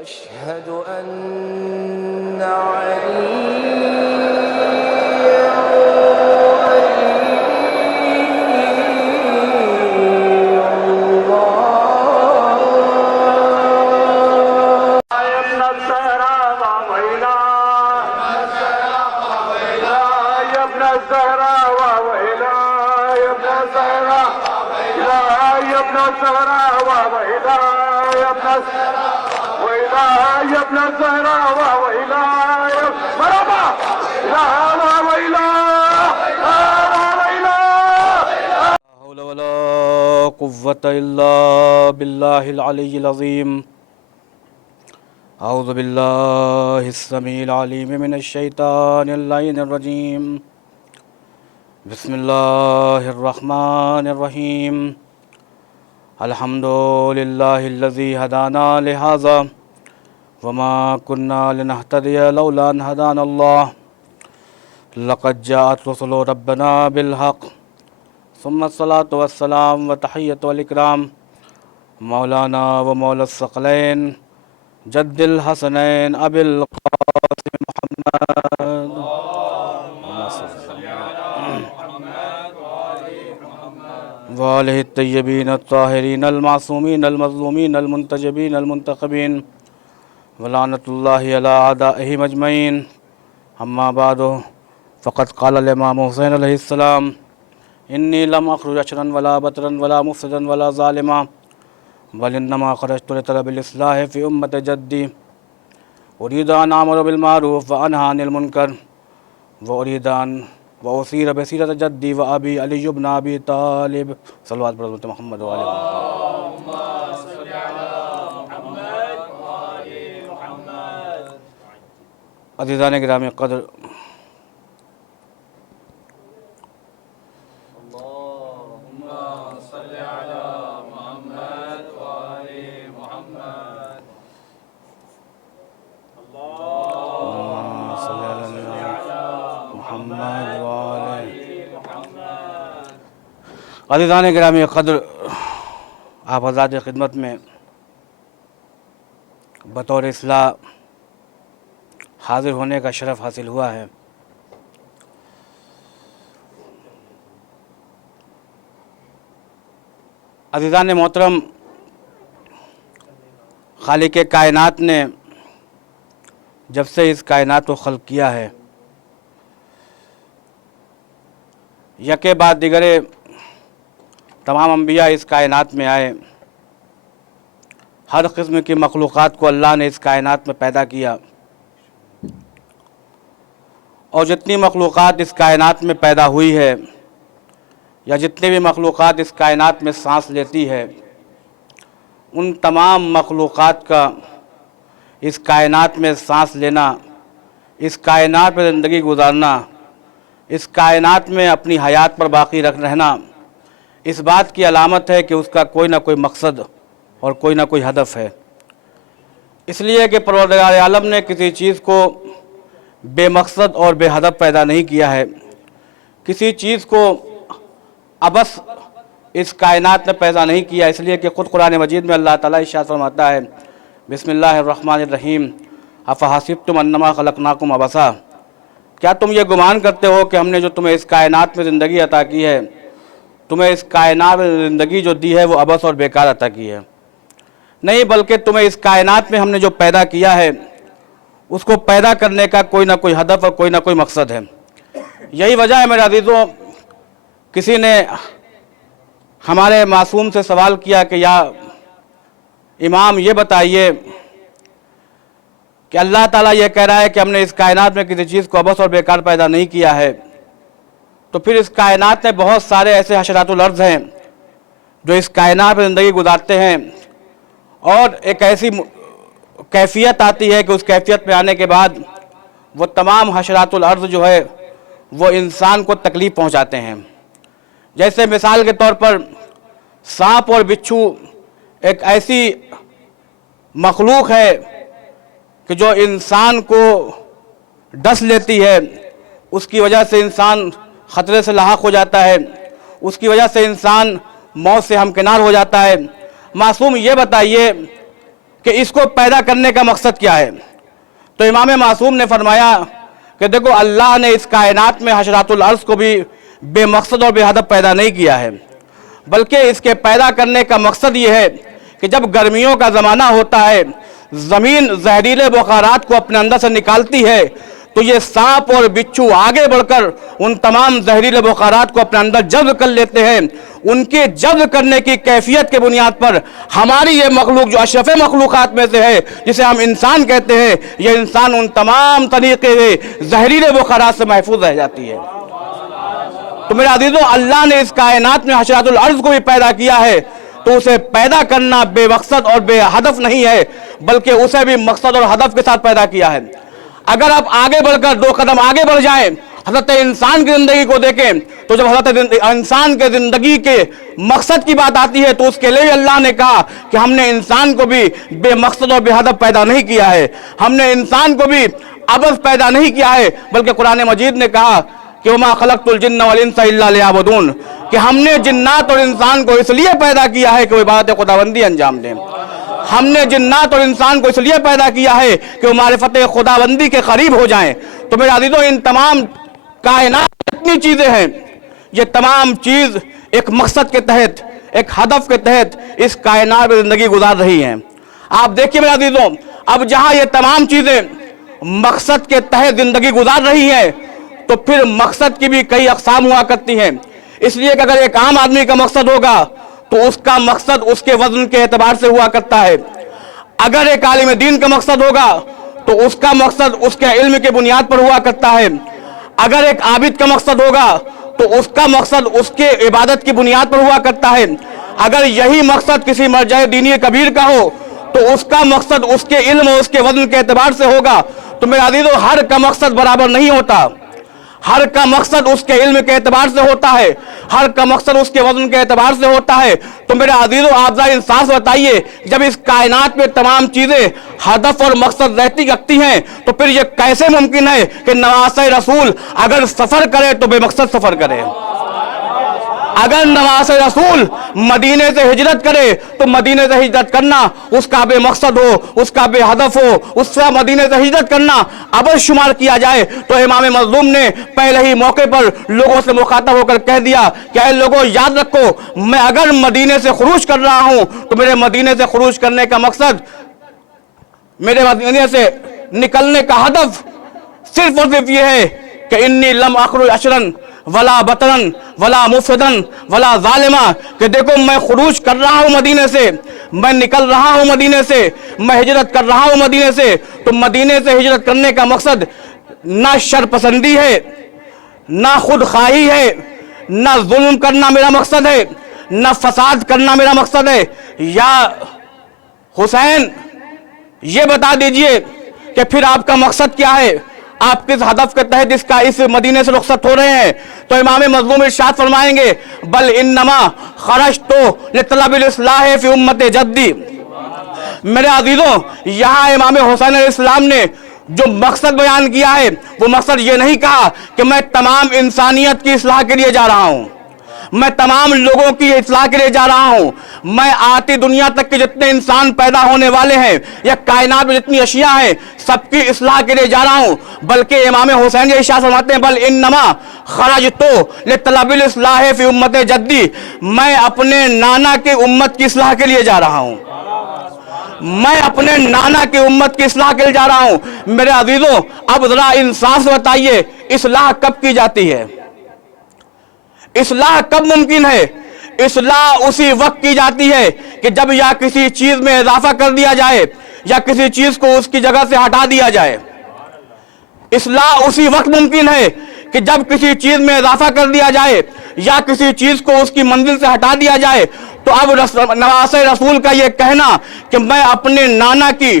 أشهد أن عليا يا ابن الزهراء وإلهي مرحبا لا وإله لا حول ولا قوة إلا بالله العلي العظيم. أعوذ بالله السميع العليم من الشيطان اللعين الرجيم. بسم الله الرحمن الرحيم. الحمد لله الذي هدانا لهذا وما كنا لنهتدي لولا أن هدانا الله. لقد جاءت رسل ربنا بالحق ثم الصلاة والسلام وتحية والإكرام مولانا ومولى الثقلين جد الحسنين أبي القاسم محمد وآله الطيبين الطاهرين المعصومين المظلومين المنتجبين المنتخبين ولعنة الله على أعدائهم أجمعين. أما بعد فقد قال الإمام حسين عليه السلام إني لم أخرج أشرا ولا بطرا ولا مفسدا ولا ظالما بل إنما خرجت لطلب الإصلاح في أمة جدي أريد أن أعمر بالمعروف وأنهى عن المنكر وأريد أن وأسير بسيرة جدي وأبي علي بن أبي طالب صلى الله عليه وسلم محمد وآله عزیزان گرامی قدر، عزیزان گرامی قدر، آپ حضرات خدمت میں بطور اصلاح حاضر ہونے کا شرف حاصل ہوا ہے. عزیزان محترم، خالق کائنات نے جب سے اس کائنات کو خلق کیا ہے، یکے بعد دیگرے تمام انبیاء اس کائنات میں آئے. ہر قسم کی مخلوقات کو اللہ نے اس کائنات میں پیدا کیا، اور جتنی مخلوقات اس کائنات میں پیدا ہوئی ہے یا جتنی بھی مخلوقات اس کائنات میں سانس لیتی ہے، ان تمام مخلوقات کا اس کائنات میں سانس لینا، اس کائنات میں زندگی گزارنا، اس کائنات میں اپنی حیات پر باقی رہنا، اس بات کی علامت ہے کہ اس کا کوئی نہ کوئی مقصد اور کوئی نہ کوئی ہدف ہے. اس لیے کہ پروردگار عالم نے کسی چیز کو بے مقصد اور بے ہدف پیدا نہیں کیا ہے. کسی چیز کو عبث اس کائنات میں پیدا نہیں کیا، اس لیے کہ خود قرآن مجید میں اللہ تعالیٰ ارشاد فرماتا ہے بسم اللہ الرحمن الرحیم افحسبتم انما خلقناکم عبثا، کیا تم یہ گمان کرتے ہو کہ ہم نے جو تمہیں اس کائنات میں زندگی عطا کی ہے، تمہیں اس کائنات میں زندگی جو دی ہے وہ عبث اور بیکار عطا کی ہے؟ نہیں، بلکہ تمہیں اس کائنات میں ہم نے جو پیدا کیا ہے اس کو پیدا کرنے کا کوئی نہ کوئی ہدف اور کوئی نہ کوئی مقصد ہے. یہی وجہ ہے میرے عزیزوں، کسی نے ہمارے معصوم سے سوال کیا کہ یا امام یہ بتائیے کہ اللہ تعالیٰ یہ کہہ رہا ہے کہ ہم نے اس کائنات میں کسی چیز کو عبث اور بیکار پیدا نہیں کیا ہے، تو پھر اس کائنات میں بہت سارے ایسے حشرات الارض ہیں جو اس کائنات میں زندگی گزارتے ہیں، اور ایک ایسی کیفیت آتی ہے کہ اس کیفیت میں آنے کے بعد وہ تمام حشرات الارض جو ہے وہ انسان کو تکلیف پہنچاتے ہیں. جیسے مثال کے طور پر سانپ اور بچھو ایک ایسی مخلوق ہے کہ جو انسان کو ڈس لیتی ہے، اس کی وجہ سے انسان خطرے سے لاحق ہو جاتا ہے، اس کی وجہ سے انسان موت سے ہمکنار ہو جاتا ہے. معصوم یہ بتائیے کہ اس کو پیدا کرنے کا مقصد کیا ہے؟ تو امام معصوم نے فرمایا کہ دیکھو اللہ نے اس کائنات میں حشرات الارض کو بھی بے مقصد اور بے ہدف پیدا نہیں کیا ہے، بلکہ اس کے پیدا کرنے کا مقصد یہ ہے کہ جب گرمیوں کا زمانہ ہوتا ہے، زمین زہریلے بخارات کو اپنے اندر سے نکالتی ہے، تو یہ سانپ اور بچھو آگے بڑھ کر ان تمام زہریلے بخارات کو اپنے اندر جذب کر لیتے ہیں۔ ان کے جذب کرنے کی کیفیت کے بنیاد پر ہماری یہ مخلوق جو اشرف مخلوقات میں سے ہے، جسے ہم انسان کہتے ہیں، یہ انسان ان تمام طریقے سے زہریلے بخارات سے محفوظ رہ جاتی ہے۔ تو میرے عزیزوں، اللہ نے اس کائنات میں حشرات الارض کو بھی پیدا کیا ہے، تو اسے پیدا کرنا بے مقصد اور بے ہدف نہیں ہے، بلکہ اسے بھی مقصد اور ہدف کے ساتھ پیدا کیا ہے۔ اگر آپ آگے بڑھ کر 2 قدم آگے بڑھ جائیں، حضرت انسان کی زندگی کو دیکھیں، تو جب حضرت انسان کے زندگی کے مقصد کی بات آتی ہے، تو اس کے لیے اللہ نے کہا کہ ہم نے انسان کو بھی بے مقصد اور بے ہدف پیدا نہیں کیا ہے، ہم نے انسان کو بھی عبث پیدا نہیں کیا ہے، بلکہ قرآن مجید نے کہا کہ وَمَا خَلَقْتُ الْجِنَّ وَالْإِنسَ إِلَّا لِيَعْبُدُونَ، کہ ہم نے جنات اور انسان کو اس لیے پیدا کیا ہے کہ وہ عبادت خداوندی انجام دیں۔ ہم نے جنات اور انسان کو اس لیے پیدا کیا ہے کہ وہ معرفت خداوندی کے قریب ہو جائیں۔ تو میرے عزیزوں، ان تمام کائنات جتنی چیزیں ہیں، یہ تمام چیز ایک مقصد کے تحت، ایک ہدف کے تحت اس کائنات میں زندگی گزار رہی ہیں۔ آپ دیکھیے میرے عزیزوں، اب جہاں یہ تمام چیزیں مقصد کے تحت زندگی گزار رہی ہیں، تو پھر مقصد کی بھی کئی اقسام ہوا کرتی ہیں۔ اس لیے کہ اگر ایک عام آدمی کا مقصد ہوگا تو اس کا مقصد اس کے وزن کے اعتبار سے ہوا کرتا ہے، اگر ایک عالم دین کا مقصد ہوگا تو اس کا مقصد اس کے علم کے بنیاد پر ہوا کرتا ہے، اگر ایک عابد کا مقصد ہوگا تو اس کا مقصد اس کے عبادت کی بنیاد پر ہوا کرتا ہے، اگر یہی مقصد کسی مرجع دینی کبیر کا ہو تو اس کا مقصد اس کے علم اور اس کے وزن کے اعتبار سے ہوگا۔ تو میرے عزیزوں، ہر کا مقصد برابر نہیں ہوتا، ہر کا مقصد اس کے علم کے اعتبار سے ہوتا ہے، ہر کا مقصد اس کے وزن کے اعتبار سے ہوتا ہے۔ تو میرے عزیزوں، آپ ذرا انصاف سے بتائیے، جب اس کائنات میں تمام چیزیں ہدف اور مقصد رکھتی ہیں، تو پھر یہ کیسے ممکن ہے کہ نواسۂ رسول اگر سفر کرے تو بے مقصد سفر کرے؟ اگر نواسۂ رسول مدینے سے ہجرت کرے تو مدینے سے ہجرت کرنا اس کا بے مقصد ہو، اس کا بے ہدف ہو، اس سے مدینے سے ہجرت کرنا ابد شمار کیا جائے، تو امام مظلوم نے پہلے ہی موقع پر لوگوں سے مخاطب ہو کر کہہ دیا کہ اے لوگوں، یاد رکھو، میں اگر مدینے سے خروج کر رہا ہوں تو میرے مدینے سے خروج کرنے کا مقصد، میرے مدینے سے نکلنے کا ہدف صرف اور صرف یہ ہے کہ انی لم اخرج اشرن ولا بطرن ولا مفسدن ولا ظالما، کہ دیکھو میں خروج کر رہا ہوں مدینے سے، میں نکل رہا ہوں مدینے سے، میں ہجرت کر رہا ہوں مدینے سے، تو مدینے سے ہجرت کرنے کا مقصد نہ شر پسندی ہے، نہ خود خواہی ہے، نہ ظلم کرنا میرا مقصد ہے، نہ فساد کرنا میرا مقصد ہے۔ یا حسین، یہ بتا دیجئے کہ پھر آپ کا مقصد کیا ہے، آپ کس ہدف کے تحت اس مدینے سے رخصت ہو رہے ہیں؟ تو امام مظلوم ارشاد فرمائیں گے، بل انما خرجت لطلب الاصلاح فی امت جدی۔ میرے عزیزوں، یہاں امام حسین علیہ السلام نے جو مقصد بیان کیا ہے، وہ مقصد یہ نہیں کہا کہ میں تمام انسانیت کی اصلاح کے لیے جا رہا ہوں، میں تمام لوگوں کی اصلاح کے لیے جا رہا ہوں، میں آتی دنیا تک کے جتنے انسان پیدا ہونے والے ہیں یا کائنات میں جتنی اشیاء ہیں، سب کی اصلاح کے لیے جا رہا ہوں۔ بلکہ امام حسین یہ ارشاد فرماتے ہیں، بل انما خرجت لطلب الاصلاح فی امت جدی، میں اپنے نانا کی امت کی اصلاح کے لیے جا رہا ہوں، میں اپنے نانا کی امت کی اصلاح کے لیے جا رہا ہوں۔ میرے عزیزوں، اب ذرا انصاف سے بتائیے، اصلاح کب کی جاتی ہے؟ اصلاح کب ممکن ہے؟ اصلاح اسی وقت کی جاتی ہے کہ جب یا کسی چیز میں اضافہ کر دیا جائے یا کسی چیز کو اس کی جگہ سے ہٹا دیا جائے۔ اصلاح اسی وقت ممکن ہے کہ جب کسی چیز میں اضافہ کر دیا جائے یا کسی چیز کو اس کی منزل سے ہٹا دیا جائے۔ تو اب نواسۂ رسول کا یہ کہنا کہ میں اپنے نانا کی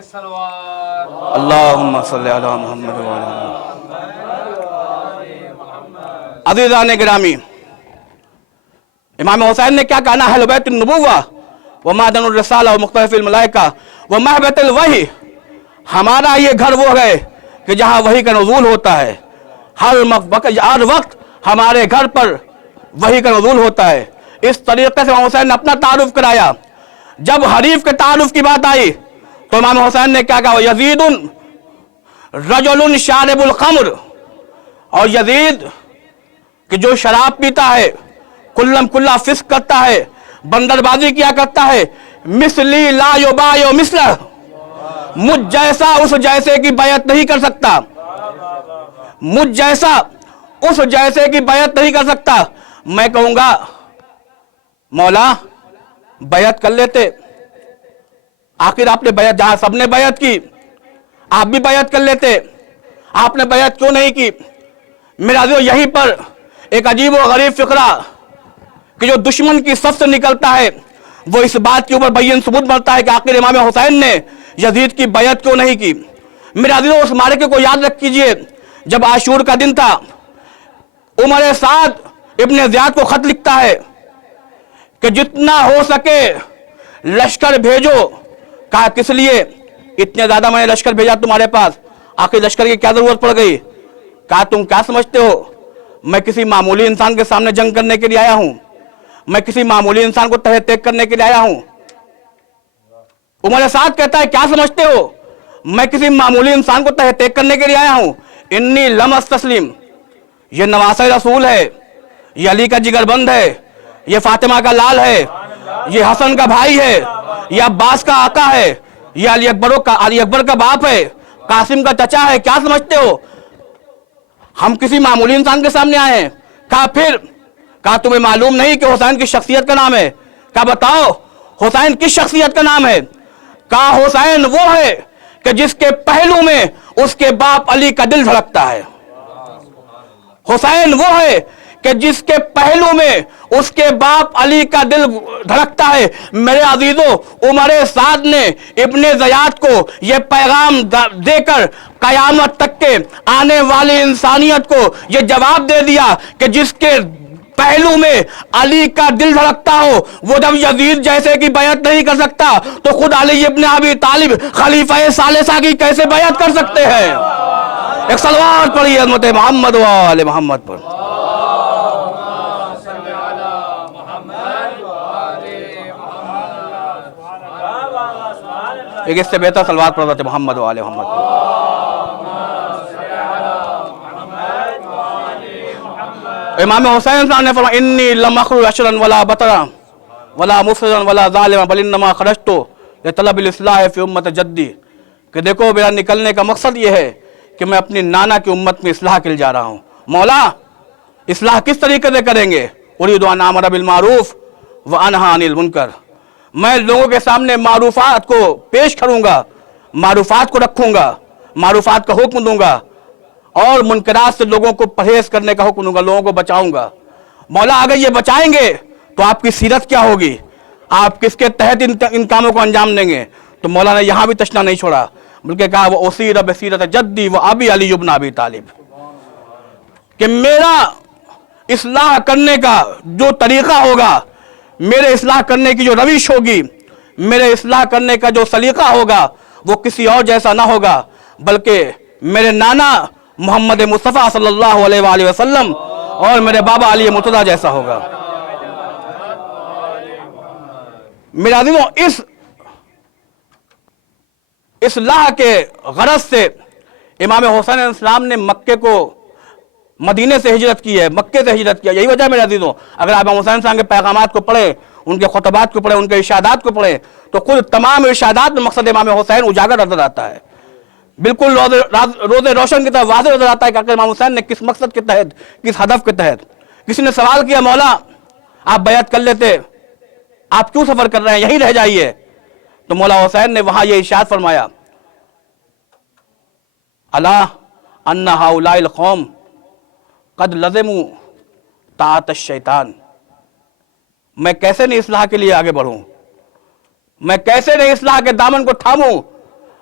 اللہم صلی علی محمد وعلی محمد۔ عزیزان گرامی، امام حسین نے کیا کہا؟ اہل بیت النبوہ ومعدن الرسالہ ومختلف الملائکہ ومہبت الوحی، ہمارا یہ گھر وہ ہے کہ جہاں وحی کا نزول ہوتا ہے، ہر وقت ہمارے گھر پر وحی کا نزول ہوتا ہے۔ اس طریقے سے امام حسین نے اپنا تعارف کرایا۔ جب حریف کے تعارف کی بات آئی تو امام حسین نے کیا کہا؟ یزید رجل شارب الخمر، اور یزید کہ جو شراب پیتا ہے، کلم کلا فسق کرتا ہے، بندر بازی کیا کرتا ہے، مثلی لا یبایع مثلہ، مجھ جیسا اس جیسے کی بیعت نہیں کر سکتا، مجھ جیسا اس جیسے کی بیعت نہیں کر سکتا۔ میں کہوں گا مولا بیعت کر لیتے، آخر آپ نے بیعت، جہاں سب نے بیعت کی آپ بھی بیعت کر لیتے، آپ نے بیعت کیوں نہیں کی؟ میرے عزیزو، یہیں پر ایک عجیب و غریب فقرہ کہ جو دشمن کی صف سے نکلتا ہے وہ اس بات کے اوپر بین ثبوت بنتا ہے کہ آخر امام حسین نے یزید کی بیعت کیوں نہیں کی۔ میرے عزیزو، اس معرکے کو یاد رکھ کیجئے، جب عاشور کا دن تھا، عمر سعد ابن زیاد کو خط لکھتا ہے کہ جتنا ہو سکے لشکر بھیجو۔ کہا کس لیے؟ اتنے زیادہ میں نے لشکر بھیجا تمہارے پاس، آخر لشکر کی کیا ضرورت پڑ گئی؟ کہا تم کیا سمجھتے ہو میں کسی معمولی انسان کے سامنے جنگ کرنے کے لیے آیا ہوں؟ میں کسی معمولی انسان کو تہ تیگ کرنے کے لیے آیا ہوں؟ عمر سعد کہتا ہے کیا سمجھتے ہو میں کسی معمولی انسان کو تہ تیگ کرنے کے لیے آیا ہوں؟ انی لم استسلم، یہ نواسہ رسول ہے، یہ علی کا جگر بند ہے، یہ فاطمہ کا لال ہے، یہ حسن کا بھائی ہے، یہ عباس کا آقا ہے، یہ علی اکبر کا باپ ہے، قاسم کا چچا ہے، کیا سمجھتے ہو ہم کسی معمولی انسان کے سامنے آئے ہیں؟ کہا پھر؟ کہا تمہیں معلوم نہیں کہ حسین کی شخصیت کا نام ہے؟ کہا بتاؤ حسین کس شخصیت کا نام ہے؟ کہا حسین وہ ہے کہ جس کے پہلو میں اس کے باپ علی کا دل دھڑکتا ہے۔ حسین وہ ہے کہ جس کے پہلو میں اس کے باپ علی کا دل دھڑکتا ہے۔ میرے عزیزو، عمر سعد نے ابن زیاد کو یہ پیغام دے کر قیامت تک کے آنے والی انسانیت کو یہ جواب دے دیا کہ جس کے پہلو میں علی کا دل دھڑکتا ہو وہ جب یزید جیسے کی بیعت نہیں کر سکتا تو خود علی ابن ابی طالب خلیفہ ثالثہ کی کیسے بیعت کر سکتے ہیں؟ ایک صلوات پڑھیے حضرت محمد و آل محمد پر۔ ایک اس سے بہتر صلوات پڑھ حضرت محمد و آل محمد پر۔ امام حسین صاحب نے فرمایا انی لم اخرج اشرا ولا بطرا ولا مفسدا ولا ظالما بل انما خرجت لطلب الاصلاح فی امت جدی، کہ دیکھو میرا نکلنے کا مقصد یہ ہے کہ میں اپنی نانا کی امت میں اصلاح کے لیے جا رہا ہوں۔ مولا اصلاح کس طریقے سے کریں گے؟ اريد ان امر بالمعروف وانهى عن المنکر، میں لوگوں کے سامنے معروفات کو پیش کروں گا، معروفات کو رکھوں گا، معروفات کا حکم دوں گا، اور منکرات سے لوگوں کو پرہیز کرنے کا حکم دوں گا، لوگوں کو بچاؤں گا۔ مولا اگر یہ بچائیں گے تو آپ کی سیرت کیا ہوگی؟ آپ کس کے تحت ان کاموں کو انجام دیں گے؟ تو مولا نے یہاں بھی تشنا نہیں چھوڑا بلکہ کہا وہ اسیر بسیرت جدی و ابی علی ابن ابی طالب، کہ میرا اصلاح کرنے کا جو طریقہ ہوگا، میرے اصلاح کرنے کی جو روش ہوگی، میرے اصلاح کرنے کا جو سلیقہ ہوگا وہ کسی اور جیسا نہ ہوگا بلکہ میرے نانا محمد مصطفیٰ صلی اللہ علیہ وآلہ وسلم اور میرے بابا علی مرتضیٰ جیسا ہوگا۔ میرے عزیزوں، اس اصلاح کے غرض سے امام حسین علیہ السلام نے مکے کو مدینے سے ہجرت کی ہے، مکے سے ہجرت کیا، یہی وجہ ہے میرے عزیزوں۔ اگر آپ امام حسین صاحب کے پیغامات کو پڑھیں، ان کے خطبات کو پڑھیں، ان کے ارشادات کو پڑھیں تو خود تمام ارشادات میں مقصد امام حسین اجاگر نظر آتا ہے، بالکل روز روشن کی طرح واضح نظر آتا ہے کہ آخر امام حسین نے کس مقصد کے تحت، کس ہدف کے تحت۔ کسی نے سوال کیا مولا آپ بیعت کر لیتے، آپ کیوں سفر کر رہے ہیں، یہیں رہ جائیے؟ تو مولا حسین نے وہاں یہ ارشاد فرمایا الا ان هؤلاء القوم قد لزموا طاعت الشیطان، میں کیسے نہیں اصلاح کے لیے آگے بڑھوں، میں کیسے نہیں اصلاح کے دامن کو تھاموں؟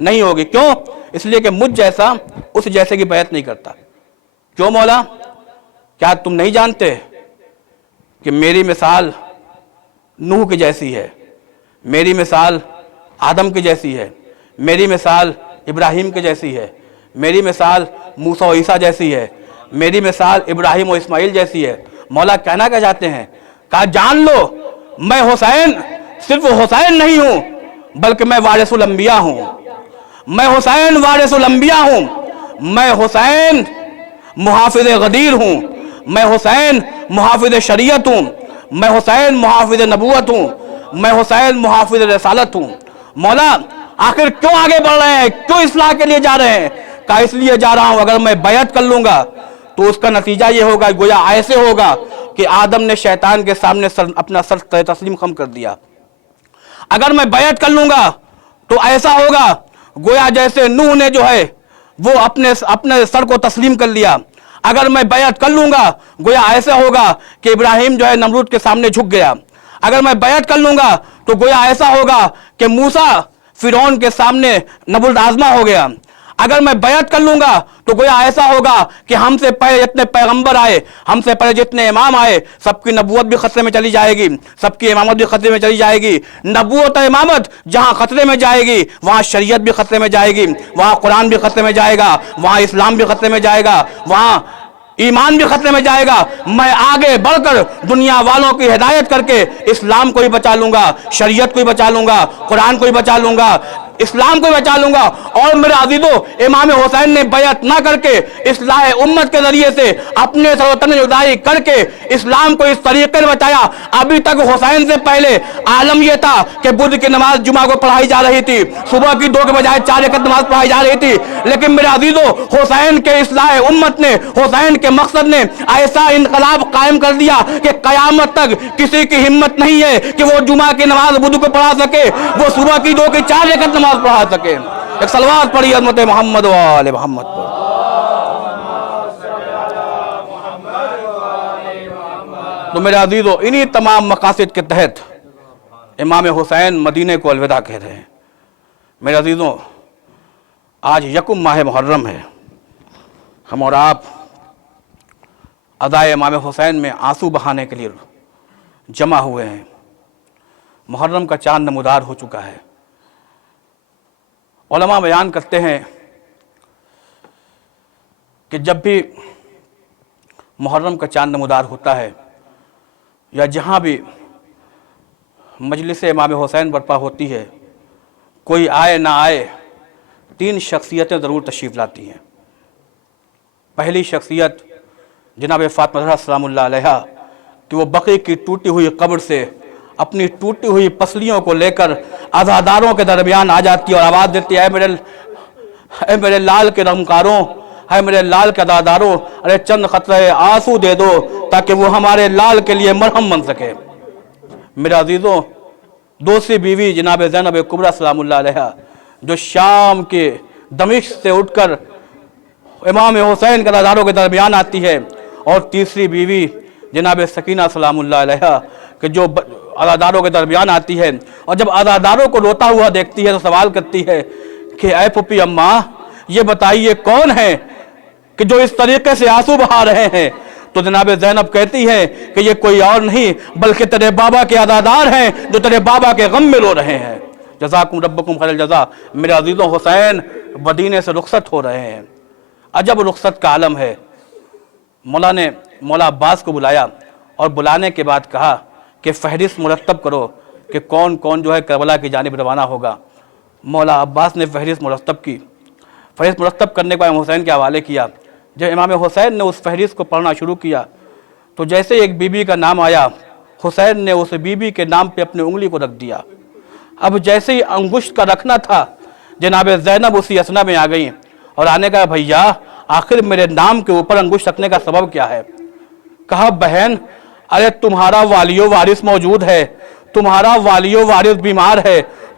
نہیں ہوگی. کیوں؟ اس لیے کہ مجھ جیسا اس جیسے کی بیعت نہیں کرتا. کیوں مولا؟ کیا تم نہیں جانتے کہ میری مثال نوح کی جیسی ہے، میری مثال آدم کی جیسی ہے، میری مثال ابراہیم کی جیسی ہے، میری مثال موسیٰ و عیسیٰ جیسی ہے، میری مثال ابراہیم و اسماعیل جیسی ہے. مولا کہنا کیا چاہتے ہیں؟ کہا جان لو میں حسین صرف حسین نہیں ہوں بلکہ میں وارث الانبیاء ہوں. میں حسین وارث الانبیاء ہوں. میں حسین محافظ غدیر ہوں. میں حسین محافظ شریعت ہوں. میں حسین محافظ نبوت ہوں. میں حسین محافظ رسالت ہوں. مولا آخر کیوں آگے بڑھ رہے ہیں؟ کیوں اصلاح کے لیے جا رہے ہیں؟ کہا اس لیے جا رہا ہوں اگر میں بیعت کر لوں گا تو اس کا نتیجہ یہ ہوگا گویا ایسے ہوگا کہ آدم نے شیطان کے سامنے اپنا سر تسلیم خم کر دیا. اگر میں بیعت کر لوں گا تو ایسا ہوگا گویا جیسے نوح نے جو ہے وہ اپنے سر کو تسلیم کر لیا. اگر میں بیعت کر لوں گا گویا ایسا ہوگا کہ ابراہیم جو ہے نمرود کے سامنے جھک گیا. اگر میں بیعت کر لوں گا تو گویا ایسا ہوگا کہ موسیٰ فرعون کے سامنے نبرد آزما ہو گیا. اگر میں بیعت کر لوں گا تو گویا ایسا ہوگا کہ ہم سے پہلے جتنے پیغمبر آئے، ہم سے پہلے جتنے امام آئے، سب کی نبوت بھی خطرے میں چلی جائے گی، سب کی امامت بھی خطرے میں چلی جائے گی. نبوت امامت جہاں خطرے میں جائے گی وہاں شریعت بھی خطرے میں جائے گی، وہاں قرآن بھی خطرے میں جائے گا، وہاں اسلام بھی خطرے میں جائے گا، وہاں ایمان بھی خطرے میں جائے گا. میں آگے بڑھ کر دنیا والوں کی ہدایت کر کے اسلام کو بھی بچا لوں گا، شریعت کو بھی بچا لوں گا، قرآن کو بھی بچا لوں گا، اسلام کو بچا لوں گا. اور میرے عزیزو امام حسین نے بیعت نہ کر کے اصلاح امت کے ذریعے سے اپنے سر و تن جدائی کر کے اسلام کو اس طریقے سے بچایا. ابھی تک حسین سے پہلے عالم یہ تھا کہ بدھ کی نماز جمعہ کو پڑھائی جا رہی تھی، صبح کی 2 کے بجائے 4 رکعت نماز پڑھائی جا رہی تھی. لیکن میرے عزیزو حسین کے اصلاح امت نے، حسین کے مقصد نے ایسا انقلاب قائم کر دیا کہ قیامت تک کسی کی ہمت نہیں ہے کہ وہ جمعہ کی نماز بدھ کو پڑھا سکے، وہ صبح کی 2 کی 4 رکعت نماز پڑھا سکے. ایک صلوات پڑھی عظمت محمد و آل محمد پر. تو میرے عزیزو انہی تمام مقاصد کے تحت امام حسین مدینے کو الوداع کہہ رہے ہیں. میرے عزیزو آج 1 ماہ محرم ہے. ہم اور آپ ادائے امام حسین میں آنسو بہانے کے لیے جمع ہوئے ہیں. محرم کا چاند نمودار ہو چکا ہے. علماء بیان کرتے ہیں کہ جب بھی محرم کا چاند نمودار ہوتا ہے یا جہاں بھی مجلس امام حسین برپا ہوتی ہے، کوئی آئے نہ آئے 3 شخصیتیں ضرور تشریف لاتی ہیں. پہلی شخصیت جناب فاطمہ زہرا سلام اللہ علیہا کہ وہ بقیع کی ٹوٹی ہوئی قبر سے اپنی ٹوٹی ہوئی پسلیوں کو لے کر عزاداروں کے درمیان آ جاتی ہے اور آواز دیتی ہے اے میرے لال کے رحمکاروں، اے میرے لال کے عزاداروں، ارے چند قطرے آنسو دے دو تاکہ وہ ہمارے لال کے لیے مرہم بن سکے. میرے عزیزوں دوسری بیوی جناب زینب کبریٰ سلام اللہ علیہا جو شام کے دمشق سے اٹھ کر امام حسین کے عزاداروں کے درمیان آتی ہے. اور تیسری بیوی جناب سکینہ سلام اللہ علیہا کہ جو عزاداروں کے درمیان آتی ہے اور جب عزاداروں کو روتا ہوا دیکھتی ہے تو سوال کرتی ہے کہ اے پھپھی اماں یہ بتائیے کون ہے کہ جو اس طریقے سے آنسو بہا رہے ہیں؟ تو جناب زینب کہتی ہے کہ یہ کوئی اور نہیں بلکہ تیرے بابا کے عزادار ہیں جو تیرے بابا کے غم میں رو رہے ہیں. جزاکم ربکم خیر الجزا. میرے عزیزوں حسین مدینے سے رخصت ہو رہے ہیں. عجب رخصت کا عالم ہے. مولا عباس کو بلایا اور بلانے کے بعد کہا کہ فہرست مرتب کرو کہ کون کون جو ہے کربلا کی جانب روانہ ہوگا. مولا عباس نے فہرست مرتب کی. فہرست مرتب کرنے کو امام حسین کے حوالے کیا. جب امام حسین نے اس فہرست کو پڑھنا شروع کیا تو جیسے ایک بی بی کا نام آیا حسین نے اس بی بی کے نام پہ اپنی انگلی کو رکھ دیا. اب جیسے ہی انگشت کا رکھنا تھا جناب زینب اسی اسنا میں آ گئیں اور آنے کا بھیا آخر میرے نام کے اوپر انگشت رکھنے کا سبب کیا ہے؟ کہا بہن ارے تمہارا والی و وارث موجود ہے، تمہارا والی و وارث بیمار ہے